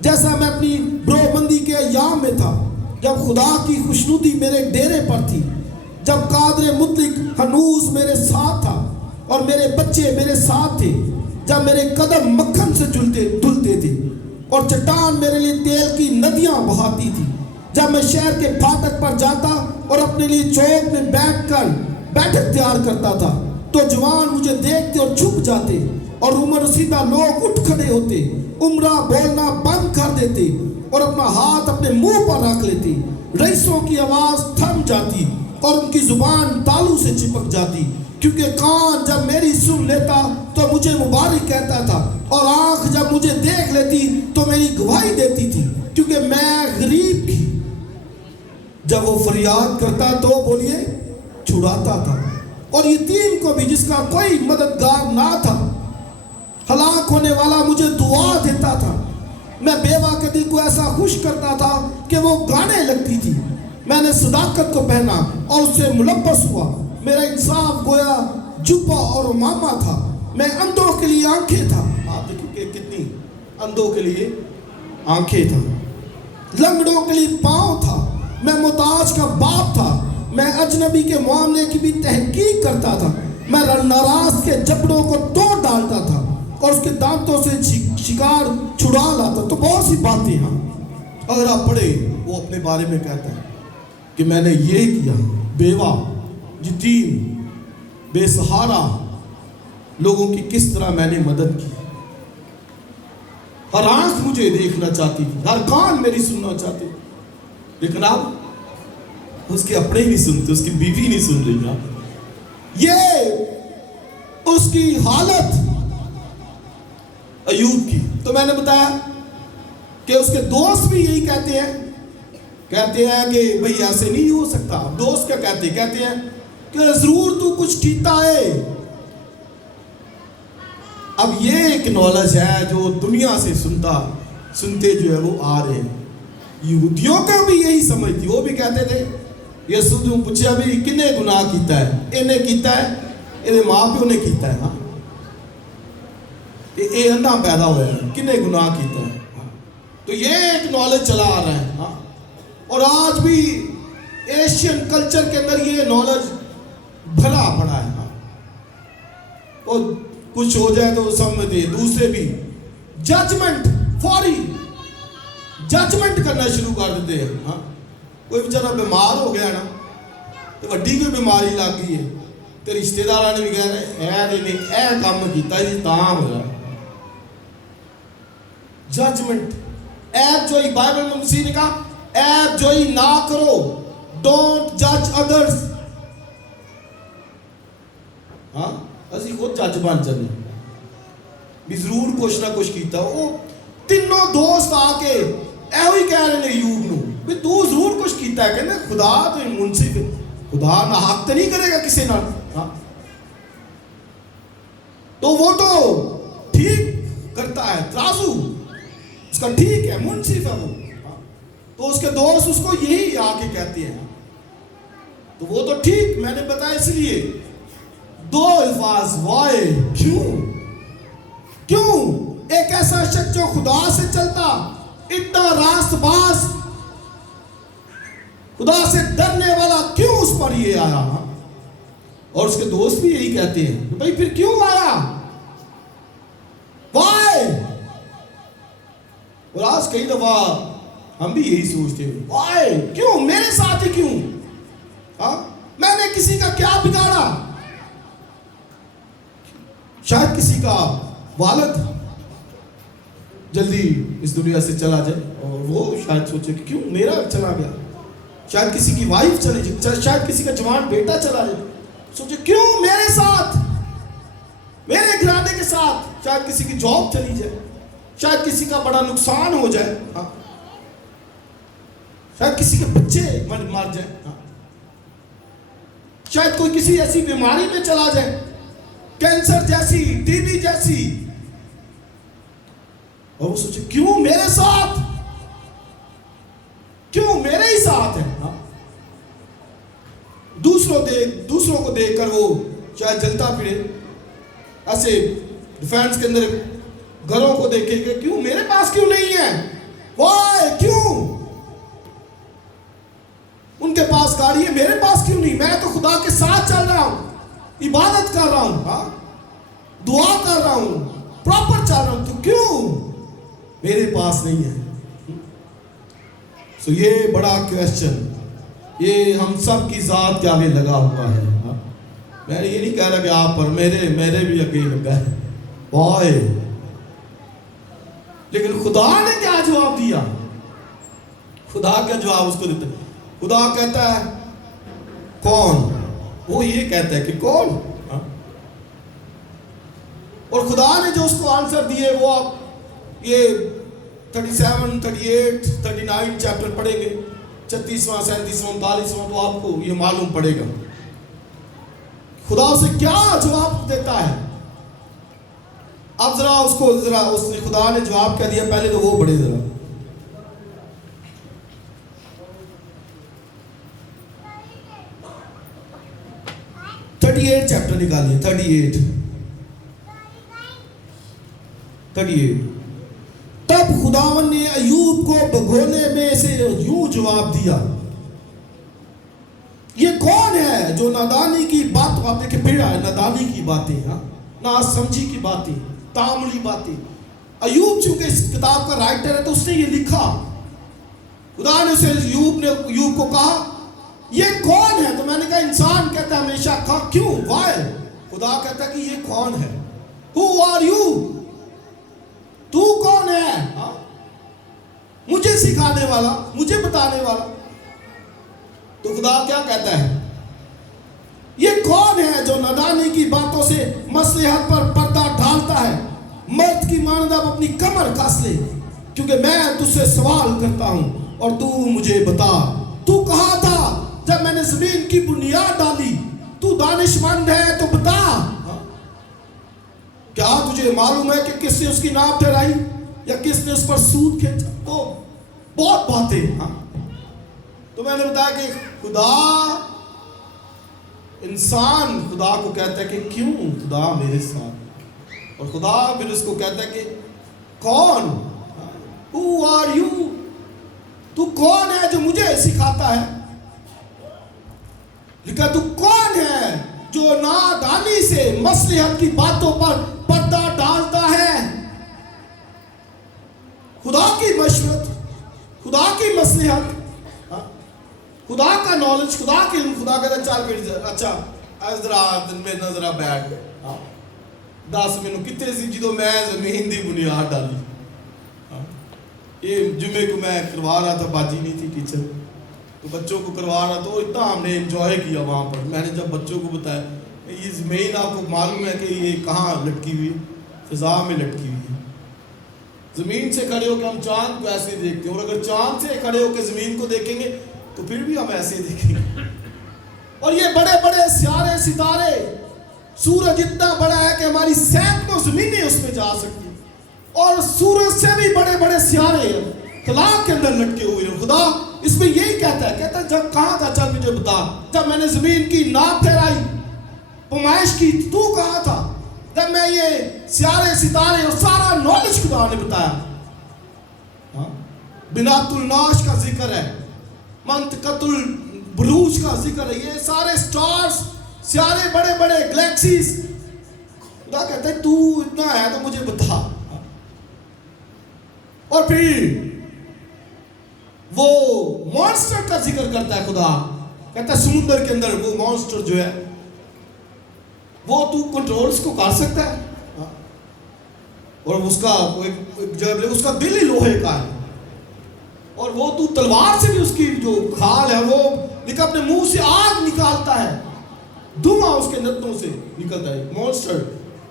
جیسا میں اپنی برومندی کے ایام میں تھا، جب خدا کی خوشنودی میرے ڈیرے پر تھی، جب قادر مطلق ہنوز میرے ساتھ تھا اور میرے بچے میرے ساتھ تھے، جب میرے قدم مکھن سے دھلتے تھے اور چٹان میرے لیے تیل کی ندیاں بہاتی تھی، جب میں شہر کے پھاٹک پر جاتا اور اپنے لیے چوک میں بیٹھک تیار کرتا تھا، تو جوان مجھے دیکھتے اور چھپ جاتے، اور عمر رسیدہ لوگ اٹھ کھڑے ہوتے، عمرہ بولنا بند کر دیتے اور اپنا ہاتھ اپنے منہ پر رکھ لیتے، رئیسوں کی آواز تھم جاتی اور ان کی زبان تالو سے چپک جاتی، کیونکہ کان جب میری سن لیتا تو مجھے مبارک کہتا تھا، اور آنکھ جب مجھے دیکھ لیتی تو میری گواہی دیتی تھی، کیونکہ میں غریب تھی، جب وہ فریاد کرتا تو بولیے چھڑاتا تھا، اور یتیم کو بھی جس کا کوئی مددگار نہ تھا، ہلاک ہونے والا مجھے دعا دیتا تھا، میں بیوہ کے دل کو ایسا خوش کرتا تھا کہ وہ گانے لگتی تھی، میں نے صداقت کو پہنا اور اس سے ملبس ہوا، میرا انصاف گویا جبہ اور امامہ تھا، میں اندھوں کے لیے آنکھیں تھا، آپ دیکھیں کہ کتنی اندھوں کے لیے آنکھیں تھا، لنگڑوں کے لیے پاؤں تھا، میں محتاج کا باپ تھا، میں اجنبی کے معاملے کی بھی تحقیق کرتا تھا، میں ناراض کے جبڑوں کو توڑ ڈالتا تھا اور اس کے دانتوں سے شکار چھڑا لاتا۔ تو بہت سی باتیں ہیں، اگر آپ پڑھیں وہ اپنے بارے میں کہتا ہے کہ میں نے یہ کیا، بیوہ، یتیم، بے سہارا لوگوں کی کس طرح میں نے مدد کی، ہر آنکھ مجھے دیکھنا چاہتی تھی، ہر کان میری سننا چاہتے، لیکن آپ اس کے اپنے نہیں سنتے، اس کی بیوی نہیں سن رہی آپ۔ یہ اس کی حالت ایوب کی۔ تو میں نے بتایا کہ اس کے دوست بھی یہی کہتے ہیں کہ بھئی ایسے نہیں ہو سکتا۔ دوست کیا کہتے ہیں کہ ضرور تو کچھ کیتا ہے۔ اب یہ ایک نالج ہے جو دنیا سے سنتے جو ہے وہ آ رہے ہیں۔ یہودیوں کا بھی یہی سمجھ تھی، وہ بھی کہتے تھے، یسوع نے پوچھا بھی کنے گناہ کیتا ہے؟ انہیں کیتا ہے، انہیں ماں پیو نے کیتا ہے، ہاں یہ اندھا پیدا ہوا ہے، کنے گناہ کیتا ہے؟ تو یہ ایک نالج چلا آ رہا ہے. ہاں اور آج بھی ایشین کلچر کے اندر یہ نالج بھرا پڑا ہے. ہاں اور کچھ ہو جائے تو سمجھتے دوسرے بھی ججمنٹ، فوری ججمنٹ کرنا شروع کر دیتے ہیں. ہاں کوئی بیچارہ بیمار ہو گیا نا تو وڈی کوئی بیماری لگ گئی ہے تو رشتے دار نے بھی کہہ رہے اے کام کیتا جی تاں ہو گیا. ججمنٹ، ایب جوئی، بائبل میں مسیح نے کہا ایب جوئی نہ کرو، ڈونٹ جج ادرس. ہاں اسی خود جج بن جانے بھی ضرور کچھ نہ کچھ کیتا. وہ تینوں دوست آ کے ایہو ہی کہہ رہے ہیں ایوب نو بھی تو ضرور کچھ کیتا ہے. کہنے خدا تو منصف ہے، خدا نہ حق تو نہیں کرے گا کسی نال. ہاں تو وہ تو ٹھیک کرتا ہے، ترازو اس کا ٹھیک ہے، منصف ہے وہ. تو اس کے دوست اس کو یہی آ کے کہتے ہیں تو وہ تو ٹھیک. میں نے بتایا اس لیے دو الفاظ، وائے، کیوں ایک ایسا شخص جو خدا سے چلتا، اتنا راست باز، خدا سے ڈرنے والا، کیوں اس پر یہ آیا؟ اور اس کے دوست بھی یہی کہتے ہیں بھائی پھر کیوں آیا؟ وائے. اور آج کئی دفعہ ہم بھی یہی سوچتے ہیں وائے، کیوں میرے ساتھ ہی کیوں؟ ہاں میں نے کسی کا کیا بگاڑا؟ شاید کسی کا والد جلدی اس دنیا سے چلا جائے اور وہ شاید سوچے کہ کیوں میرا چلا گیا. شاید کسی کی وائف چلی جائے، شاید کسی کا جوان بیٹا چلا جائے، سوچے کیوں میرے ساتھ، میرے گھرانے کے ساتھ. شاید کسی کی جاب چلی جائے، شاید کسی کا بڑا نقصان ہو جائے. ہاں شاید کسی کے بچے مر جائیں. ہاں شاید کوئی کسی ایسی بیماری میں چلا جائے، کینسر جیسی، ٹی بی جیسی، اور وہ سوچے کیوں میرے ساتھ، کیوں میرے ہی ساتھ ہے. ہاں دوسروں کو دیکھ کر وہ شاید جلتا پھرے. ایسے ڈیفینس کے اندر گھروں کو دیکھے کہ کیوں میرے پاس کیوں نہیں ہے؟ وائے، کیوں ان کے پاس گاڑی ہے میرے پاس کیوں نہیں؟ میں تو خدا کے ساتھ چل رہا ہوں، عبادت کر رہا ہوں، ہاں دعا کر رہا ہوں، پراپر چل رہا ہوں، تو کیوں میرے پاس نہیں ہے؟ سو یہ بڑا کویسچن یہ ہم سب کی ذات کے آگے لگا ہوا ہے. میں یہ نہیں کہہ رہا کہ آپ پر، میرے بھی آگے لگا ہے. وائے. لیکن خدا نے کیا جواب دیا؟ خدا کا جواب اس کو دیتا ہے. خدا کہتا ہے کون؟ وہ یہ کہتا ہے کہ کون؟ اور خدا نے جو اس کو آنسر دیے وہ آپ یہ 37, 38, 39 چیپٹر پڑھیں گے، 36واں، 37واں، 39واں، تو آپ کو یہ معلوم پڑے گا خدا اسے کیا جواب دیتا ہے. اب اس نے خدا نے جواب کیا دیا، پہلے تو وہ پڑھے ذرا. چیپٹر نکالیے 38. تب خداوند نے ایوب کو بھگونے میں سے یوں جواب دیا، یہ کون ہے جو نادانی کی بات کہ پھر ہے نادانی کی باتیں، نا سمجھی کی باتیں، تعاملی باتیں. ایوب چونکہ اس کتاب کا رائٹر ہے تو اس نے یہ لکھا. خدا نے اسے ایوب کو کہا یہ کون ہے؟ تو میں نے کہا انسان کہتا ہے ہمیشہ کیوں؟ وائے. خدا کہتا ہے کہ یہ کون ہے؟ Who are you؟ تو کون ہے؟ مجھے سکھانے والا، مجھے بتانے والا. تو خدا کیا کہتا ہے؟ یہ کون ہے جو نادانی کی باتوں سے مصلحت پر پردہ ڈالتا ہے؟ مرد کی مانند اب اپنی کمر کس لے، کیونکہ میں تجھ سے سوال کرتا ہوں اور تو مجھے بتا. تو کہا تھا جب میں نے زمین کی بنیاد ڈالی، تو دانش مند ہے تو بتا. کیا تجھے معلوم ہے کہ کس نے اس کی ناپ ٹھہرائی یا کس نے اس پر سود کھینچا؟ تو بہت باتیں. تو میں نے بتایا کہ خدا انسان خدا کو کہتا ہے کہ کیوں خدا میرے ساتھ، اور خدا پھر اس کو کہتا ہے کہ کون؟ Who are you? تو کون ہے جو مجھے سکھاتا ہے؟ لکھا تو کون ہے جو نادانی سے مصلحت کی باتوں پر پردہ ڈالتا ہے؟ خدا کی مشورت، خدا کی مصلحت، خدا کا نالج، خدا کی علم، خدا کہتا ہے چل پھر اچھا ذرا دن میں ذرا بیٹھ گئے 10 منٹ کتنے سی جدو میں زمین دی بنیاد ڈالی. یہ جمعے کو میں کروا رہا تھا، باجی نہیں تھی ٹیچر، تو بچوں کو کروا رہا تھا، اتنا ہم نے انجوائے کیا وہاں پر. میں نے جب بچوں کو بتایا یہ زمین آپ کو معلوم ہے کہ یہ کہاں لٹکی ہوئی، فضا میں لٹکی ہوئی ہے. زمین سے کھڑے ہو کے ہم چاند کو ایسے دیکھتے ہیں، اور اگر چاند سے کھڑے ہو کے زمین کو دیکھیں گے تو پھر بھی ہم ایسے دیکھیں گے. اور یہ بڑے بڑے سیارے ستارے، سورج اتنا بڑا ہے کہ ہماری سینکڑوں زمینیں اس میں جا سکتی، اور سورج سے بھی بڑے بڑے سیارے خلا کے اندر لٹکے ہوئے ہیں. خدا اس میں یہی کہتا ہے جب کہاں تھا چل مجھے بتا، جب میں نے زمین کی ناپ ٹھہرائی، پیمائش کی، تو کہاں تھا؟ جب میں یہ سیارے ستارے اور سارا نالج خدا نے بتایا. بنات الناش کا ذکر ہے، منطقۃ البروج کا ذکر ہے، یہ سارے سٹارز، سیارے بڑے بڑے گلیکسیز. خدا کہتا ہے تو اتنا ہے تو مجھے بتا. اور پھر وہ مانسٹر کا ذکر کرتا ہے. خدا کہتا ہے سمندر کے اندر وہ مانسٹر جو ہے وہ تو کنٹرولز کو کر سکتا ہے، اور اس کا جو اس کا دل ہی لوہے کا ہے، اور وہ تو تلوار سے بھی اس کی جو کھال ہے وہ اپنے منہ سے آگ نکالتا ہے، دھواں اس کے نتنوں سے نکلتا ہے. مانسٹر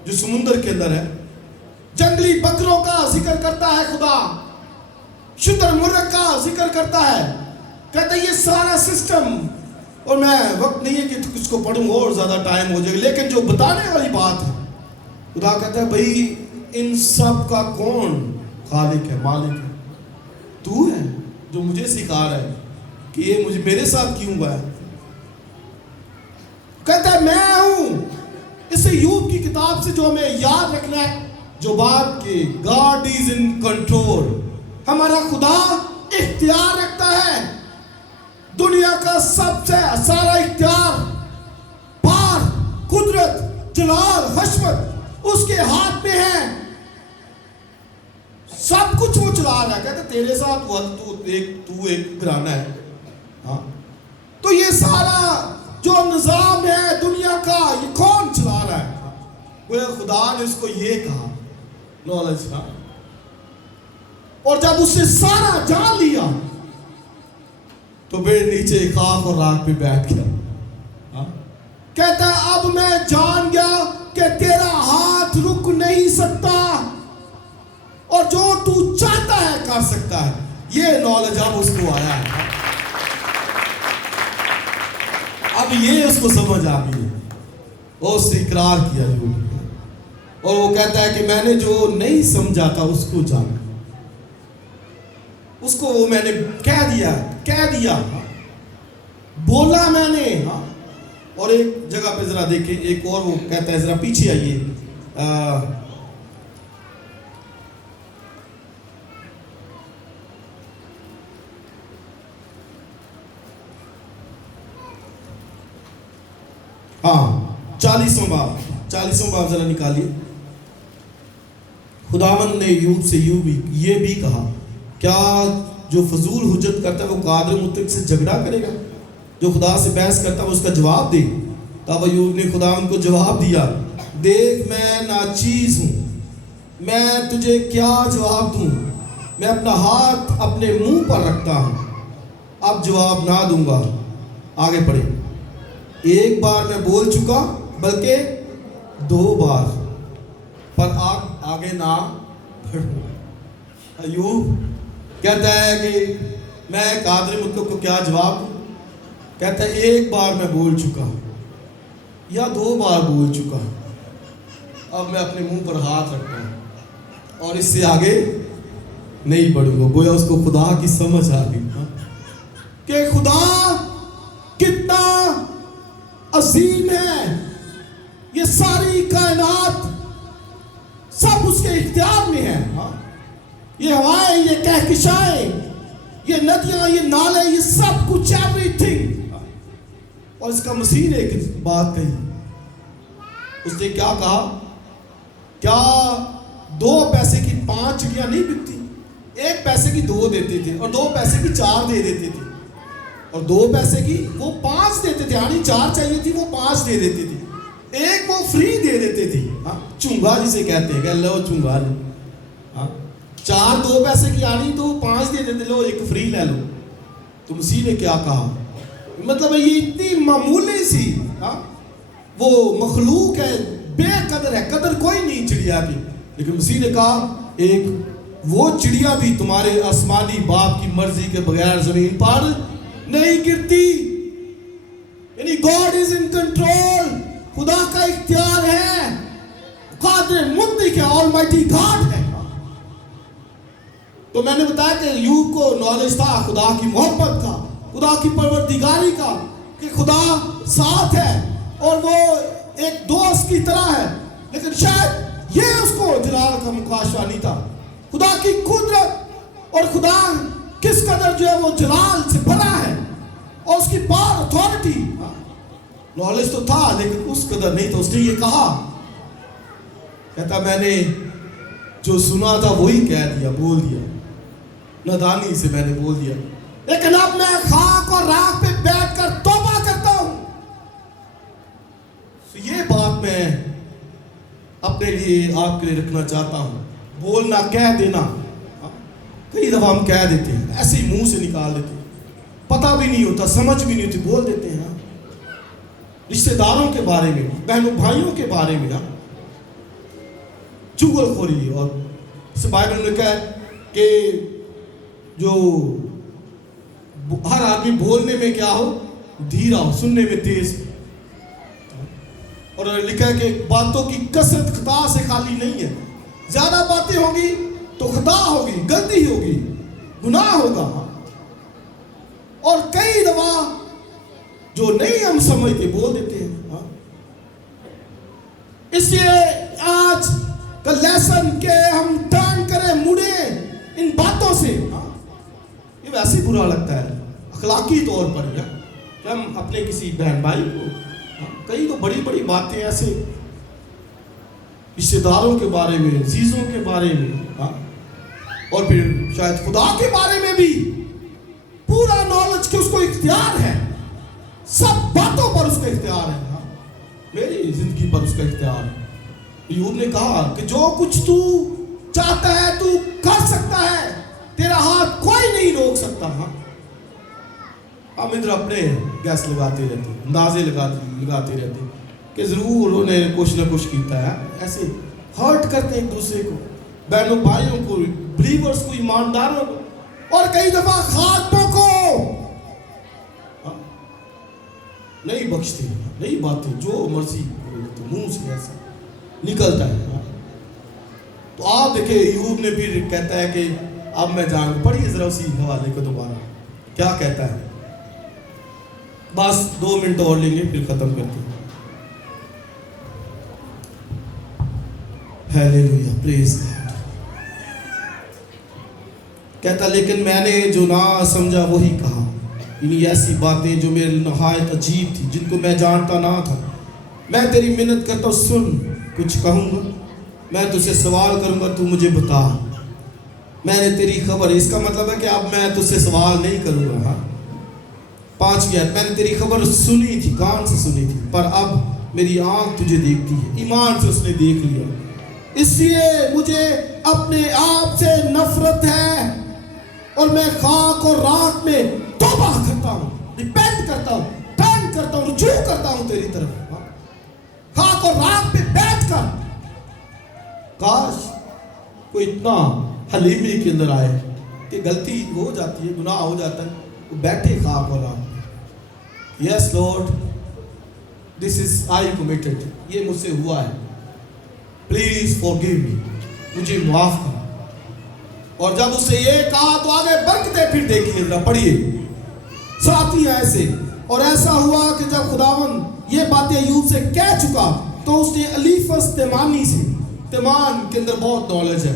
جو سمندر کے اندر ہے. جنگلی بکروں کا ذکر کرتا ہے خدا، شتر مرغ کا ذکر کرتا ہے. کہتا ہے یہ سارا سسٹم، اور میں وقت نہیں ہے کہ اس کو پڑھوں اور زیادہ ٹائم ہو جائے گا، لیکن جو بتانے والی بات ہے، خدا کہتا ہے بھئی ان سب کا کون خالق ہے، مالک ہے؟ تو ہے جو مجھے سکھا رہا ہے کہ یہ مجھے میرے ساتھ کیوں ہوا ہے. کہتا ہے میں ہوں. اس ایوب کی کتاب سے جو ہمیں یاد رکھنا ہے، جو بات کہ God is in control، ہمارا خدا اختیار رکھتا ہے. دنیا کا سب سے سارا اختیار، پار، قدرت، جلال، حشمت اس کے ہاتھ میں ہے. سب کچھ وہ چلا رہا ہے. کہتے تیرے ساتھ ہوا تو ایک گھرانہ ہے. تو یہ سارا جو نظام ہے دنیا کا، یہ کون چلا رہا ہے؟ وہ خدا نے اس کو یہ کہا، نالج کا. اور جب اس سے سارا جان لیا تو پھر نیچے خاک اور راکھ پہ بیٹھ گیا. کہتا ہے اب میں جان گیا کہ تیرا ہاتھ رک نہیں سکتا، اور جو تو چاہتا ہے کر سکتا ہے. یہ نالج اب اس کو آیا ہے، اب یہ اس کو سمجھ آ گئی ہے. اور اس نے اقرار کیا جو، اور وہ کہتا ہے کہ میں نے جو نہیں سمجھا تھا اس کو جانا، اس کو میں نے کہہ دیا، بولا میں نے. اور ایک جگہ پہ ذرا دیکھیں، ایک اور وہ کہتا ہے، ذرا پیچھے آئیے، ہاں 40واں باب ذرا نکالیے. خداوند نے ایوب سے یہ بھی کہا، کیا جو فضول حجت کرتا ہے وہ قادر مطلق سے جھگڑا کرے گا؟ جو خدا سے بحث کرتا ہے وہ اس کا جواب دے. تب ایوب نے خداوند کو جواب دیا، دیکھ میں ناچیز ہوں، میں تجھے کیا جواب دوں؟ میں اپنا ہاتھ اپنے منہ پر رکھتا ہوں، اب جواب نہ دوں گا. آگے پڑھے. ایک بار میں بول چکا، بلکہ 2 بار، پر آگے نہ بڑھوں. ایوب کہتا ہے کہ میں قادر مطلق کو کیا جواب دوں؟ کہتا ہے ایک بار میں بول چکا یا 2 بار بول چکا، اب میں اپنے منہ پر ہاتھ رکھتا ہوں اور اس سے آگے نہیں بڑھوں گا. گویا اس کو خدا کی سمجھ آ گئی کہ خدا کتنا عظیم ہے، یہ ساری کائنات سب اس کے اختیار میں ہے. یہ ہوائیں، یہ کہکشائیں، یہ ندیاں، یہ نالے، یہ سب کچھ ایوری تھنگ. اور اس کا مسیح نے ایک بات کہی. اس نے کیا کہا؟ کیا 2 پیسے کی 5 چڑیاں نہیں بکتی؟ 1 پیسے کی 2 دیتے تھے، اور 2 پیسے کی 4 دے دیتے تھے، اور 2 پیسے کی وہ 5 دیتے تھے. یعنی 4 چاہیے تھی، وہ 5 دے دیتے تھے. 1 وہ فری دے دیتے تھے. چونگا جسے کہتے ہیں کہ لو چونگا لو. 4 2 پیسے کی آنی تو 5 دے دیتے، لو 1 فری لے لو. تو مسیح نے کیا کہا؟ مطلب یہ اتنی معمولی سی وہ مخلوق ہے، بے قدر ہے، قدر کوئی نہیں چڑیا کی. لیکن مسیح نے کہا ایک وہ چڑیا بھی تمہارے آسمانی باپ کی مرضی کے بغیر زمین پر نہیں گرتی. یعنی گاڈ از ان کنٹرول. خدا کا اختیار ہے، قادر مطلق ہے، آلمائٹی گاڈ ہے. تو میں نے بتایا کہ ایوب کو نالج تھا خدا کی محبت کا، خدا کی پروردگاری کا، کہ خدا ساتھ ہے اور وہ ایک دوست کی طرح ہے. لیکن شاید یہ اس کو جلال کا مکاشفہ نہیں تھا. خدا کی قدرت اور خدا کس قدر جو ہے وہ جلال سے بھرا ہے، اور اس کی پاور اتھارٹی. نالج تو تھا لیکن اس قدر نہیں تھا. اس نے یہ کہا، کہتا میں نے جو سنا تھا وہی کہہ دیا، بول دیا، نادانی سے میں نے بول دیا. لیکن اب میں خاک اور راکھ پہ بیٹھ کر توبہ کرتا ہوں. تو یہ بات میں اپنے لیے آپ کے لیے رکھنا چاہتا ہوں. بولنا، کہہ دینا. کئی دفعہ ہم کہہ دیتے ہیں، ایسے ہی منہ سے نکال دیتے ہیں، پتہ بھی نہیں ہوتا، سمجھ بھی نہیں ہوتی، بول دیتے ہیں. رشتہ داروں کے بارے میں، بہنوں بھائیوں کے بارے میں چغل خوری. اور اس بائبل میں کہا کہ جو ہر آدمی بولنے میں کیا ہو، دھیرا ہو، سننے میں تیز. اور لکھا ہے کہ باتوں کی کثرت خطا سے خالی نہیں ہے. زیادہ باتیں ہوں گی تو خطا ہوگی، غلطی ہوگی، گناہ ہوگا. اور کئی دفعہ جو نہیں ہم سمجھتے بول دیتے ہیں. اس لیے آج کا لیسن کہ ہم ٹرن کریں، مڑیں ان باتوں سے. یہ ویسے برا لگتا ہے اخلاقی طور پر کہ ہم اپنے کسی بہن بھائی کو، کئی تو بڑی بڑی باتیں ایسے رشتہ داروں کے بارے میں، عزیزوں کے بارے میں، اور پھر شاید خدا کے بارے میں بھی پورا نالج کہ اس کو اختیار ہے، سب باتوں پر اس کا اختیار ہے، میری زندگی پر اس کا اختیار ہے. ایوب نے کہا کہ جو کچھ تو چاہتا ہے تو کر سکتا ہے، تیرا ہاتھ کوئی نہیں روک سکتا. ہم ادھر اپنے گیس لگاتے رہتے، اندازے لگاتے رہتے کہ ضرور انہوں نے کچھ نہ کچھ کیتا ہے. ایسے ہرٹ کرتے ایک دوسرے کو، بہنوں بھائیوں کو، بلیورز کو، ایمانداروں کو، اور کئی دفعہ خاتموں کو نہیں بخشتے، نہیں باتیں جو مرضی منہ سے ایسا نکلتا ہے. تو آپ دیکھیں ایوب نے پھر کہتا ہے کہ اب میں جان پڑھیے ذرا اسی حوالے کو دوبارہ کیا کہتا ہے. بس 2 منٹ اور لیں گے پھر ختم کرتے ہیں. ہیلیلویا، پریز گاڈ. کہتا لیکن میں نے جو نہ سمجھا وہی کہا، یعنی ایسی باتیں جو میرے نہایت عجیب تھی، جن کو میں جانتا نہ تھا. میں تیری منت کرتا ہوں، سن، کچھ کہوں گا، میں تجھ سے سوال کروں گا، تو مجھے بتا. میں نے تیری خبر، اس کا مطلب ہے کہ اب میں تجھ سے سوال نہیں کروں گا. 5 میں نے تیری خبر سنی تھی، کان سے سنی تھی، پر اب میری آنکھ تجھے دیکھتی ہے. ایمان سے اس نے دیکھ لیا، اس لیے مجھے اپنے آپ سے نفرت ہے، اور میں خاک اور راکھ میں توبہ کرتا ہوں، ریپینٹ کرتا ہوں، ٹرن کرتا ہوں، رجوع کرتا ہوں تیری طرف. خاک اور راکھ پہ بیٹھ کر، کاش کوئی اتنا حلیمی کے اندر آئے کہ غلطی ہو جاتی ہے، گناہ ہو جاتا ہے، وہ بیٹھے خاک اور راکھ. یس لارڈ، دس از آئی کمیٹڈ، یہ مجھ سے ہوا ہے، پلیز فورگیو می، مجھے معاف کر. اور جب اس سے یہ کہا تو آگے برکتیں پھر دیکھیے، ذرا پڑھیے ساتھی ایسے. اور ایسا ہوا کہ جب خداوند یہ باتیں ایوب سے کہہ چکا تو اس نے الیفس تیمانی سے، تیمان کے اندر بہت نالج ہے،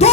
2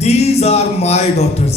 These are my daughters,